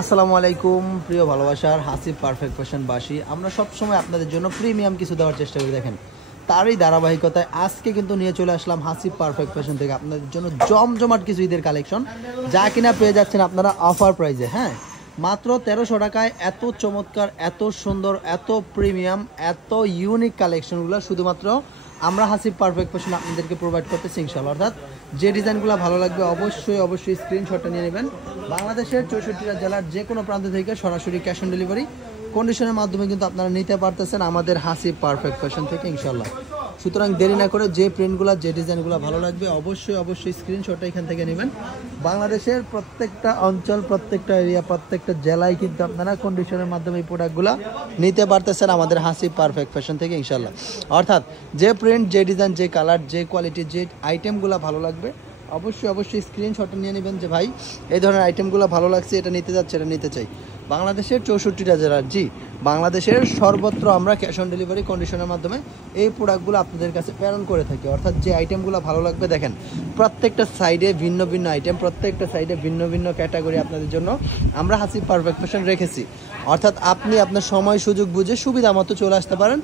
আসসালামু আলাইকুম প্রিয় ভালোবাসার হাসিব পারফেক্ট ফ্যাশনবাসী, আমরা সবসময় আপনাদের জন্য প্রিমিয়াম কিছু দেওয়ার চেষ্টা করি। দেখেন তারই ধারাবাহিকতায় আজকে কিন্তু নিয়ে চলে আসলাম হাসিব পারফেক্ট ফ্যাশন থেকে আপনাদের জন্য জমজমাট কিছু ঈদের কালেকশন, যা কিনা পেয়ে যাচ্ছেন আপনারা অফার প্রাইজে। হ্যাঁ, মাত্র 1300 টাকায় এত চমৎকার, এত সুন্দর, এত প্রিমিয়াম, এত ইউনিক কালেকশনগুলো শুধুমাত্র আমরা হাসিব পারফেক্ট ফ্যাশন আপনাদেরকে প্রোভাইড করতেছি ইনশাআল্লাহ। অর্থাৎ যে ডিজাইনগুলো ভালো লাগবে অবশ্যই স্ক্রিনশটটা নিয়ে নেবেন। বাংলাদেশের 64টা জেলার যে কোনো প্রান্ত থেকে সরাসরি ক্যাশ অন ডেলিভারি কন্ডিশনের মাধ্যমে কিন্তু আপনারা নিতে পারতেছেন আমাদের হাসিব পারফেক্ট ফ্যাশন থেকে ইনশাআল্লাহ। সুতরাং দেরি না করে যে প্রিন্টগুলো, যে ডিজাইনগুলো ভালো লাগবে অবশ্যই স্ক্রিনশটটা এখান থেকে নেবেন। বাংলাদেশের প্রত্যেকটা অঞ্চল, প্রত্যেকটা এরিয়া, প্রত্যেকটা জেলায় কিন্তু আপনারা কন্ডিশনের মাধ্যমে এই প্রোডাক্টগুলো নিতে পারতেছেন আমাদের হাসিব পারফেক্ট ফ্যাশন থেকে ইনশাআল্লাহ। অর্থাৎ যে প্রিন্ট, যে ডিজাইন, যে কালার, যে কোয়ালিটি, যে আইটেমগুলো ভালো লাগবে অবশ্যই স্ক্রিনশটটা নিয়ে নেবেন যে ভাই এই ধরনের আইটেমগুলো ভালো লাগছে, এটা নিতে যাচ্ছে, এটা নিতে চাই। বাংলাদেশের 64টা জেলার, বাংলাদেশের সর্বত্র আমরা ক্যাশ অন ডেলিভারি কন্ডিশনের মাধ্যমে এই প্রোডাক্টগুলো আপনাদের কাছে প্রেরণ করে থাকি। অর্থাৎ যে আইটেমগুলো ভালো লাগবে, দেখেন প্রত্যেকটা সাইডে ভিন্ন ভিন্ন আইটেম, প্রত্যেকটা সাইডে ভিন্ন ভিন্ন ক্যাটাগরি আপনাদের জন্য আমরা হাসিব পারফেক্ট ফ্যাশন রেখেছি। অর্থাৎ আপনি আপনার সময় সুযোগ বুঝে সুবিধা মতো চলে আসতে পারেন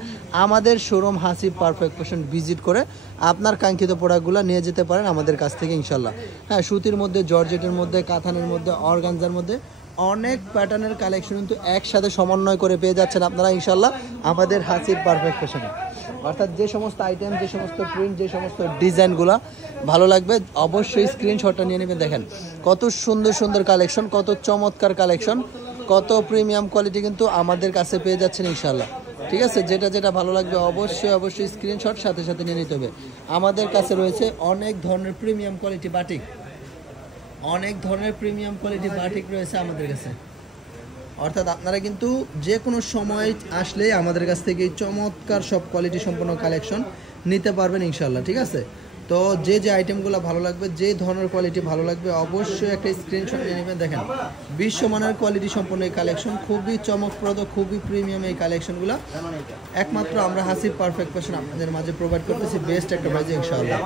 আমাদের showroom Hasib perfect fashion visit করে আপনার কাঙ্ক্ষিত প্রোডাক্টগুলো নিয়ে যেতে পারেন আমাদের কাছ থেকে ইনশাল্লাহ। হ্যাঁ, সুতির মধ্যে, জর্জেটের মধ্যে, কাতানের মধ্যে, অর্গানজার মধ্যে অনেক প্যাটার্নের কালেকশন কিন্তু একসাথে সমন্বয় করে পেয়ে যাচ্ছেন আপনারা ইনশাল্লাহ আমাদের হাসিব পারফেক্ট ফ্যাশনে। অর্থাৎ যে সমস্ত আইটেম, যে সমস্ত প্রিন্ট, যে সমস্ত ডিজাইনগুলো ভালো লাগবে অবশ্যই স্ক্রিনশটটা নিয়ে নেবেন। দেখেন কত সুন্দর কালেকশন, কত চমৎকার কালেকশন, কত প্রিমিয়াম কোয়ালিটি কিন্তু আমাদের কাছে পেয়ে যাচ্ছেন ইনশাল্লাহ। ঠিক আছে, যেটা ভালো লাগবে অবশ্যই স্ক্রিনশট সাথে নিয়ে নিতে হবে। আমাদের কাছে রয়েছে অনেক ধরনের প্রিমিয়াম কোয়ালিটি বাটিক, রয়েছে আমাদের কাছে। অর্থাৎ আপনারা কিন্তু যে কোনো সময় আসলে আমাদের কাছ থেকে চমৎকার সব কোয়ালিটি সম্পন্ন কালেকশন নিতে পারবেন ইনশাল্লাহ। ঠিক আছে, তো যে আইটেমগুলো ভালো লাগবে, যে ধরনের কোয়ালিটি ভালো লাগবে অবশ্যই একটা স্ক্রিনশট নিয়ে নেবেন। দেখেন বিশ্বমানের কোয়ালিটি সম্পন্ন এই কালেকশন, খুবই চমকপ্রদ, খুবই প্রিমিয়াম এই কালেকশনগুলো একমাত্র আমরা হাসিব পারফেক্ট ফ্যাশন আপনাদের মাঝে প্রোভাইড করতেছি বেস্ট একটা প্রাইজে ইনশাআল্লাহ।